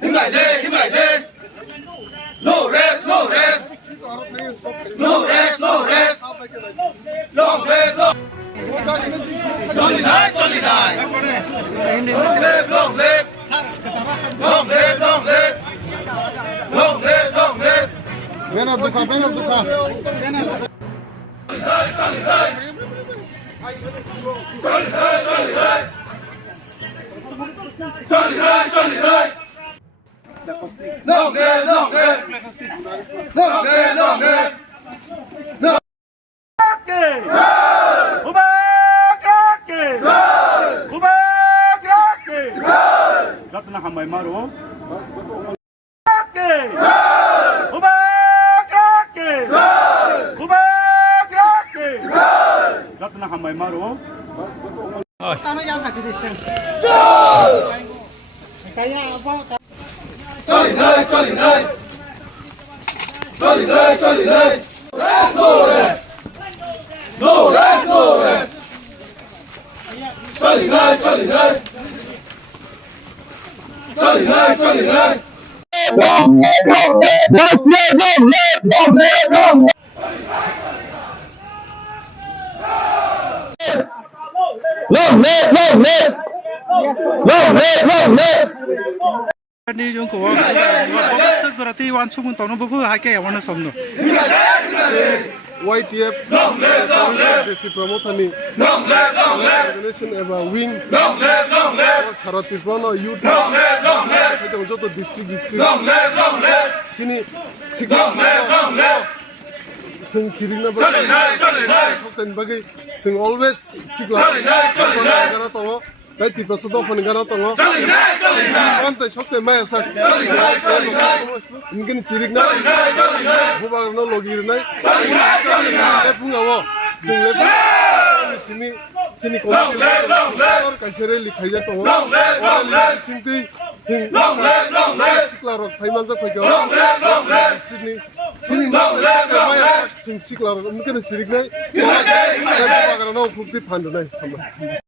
힘나야 돼, 힘나야 돼. No rest, no rest. No rest, no rest. Long live, long. Jolly night, jolly night. Long live, long live. Long live, long live. Long live, long live. Man of Dukha, man of Dukha. Jolly night, jolly night. Jolly night, jolly night. Jolly night, jolly night. Long live, long live. Long live, long live. Ratna hamai maro. Ratna hamai maro. Tanah yang hati di sini. Kaya apa? Jolly night, jolly night. Jolly night, jolly night. Rest, no rest. No rest, no rest. Jolly night, jolly night. Jolly night, jolly night. Long live, long live. Long live, long live. Long live, long live. Long live, long live. Long live, long live. Ni yung ko sa zarati wan sumun tono buku hake yawana somno YTF promothani organization eba wing sarati prono youth itu joto district sini sing cirina sokten bagi sing always sigla kana tongo Tadi pasado penegara tongo. Kantai sokte maya sak. Mungkin cirik na. Bubar no logir na. Lepunga wo. Sing lepu. Sini kono. Kaisere li thaya tongo. Sing ti sing. Siklar thaiman jak phai go. Sini maya sak sing siklar mungkin cirik na. Bubar no kurti phandu na.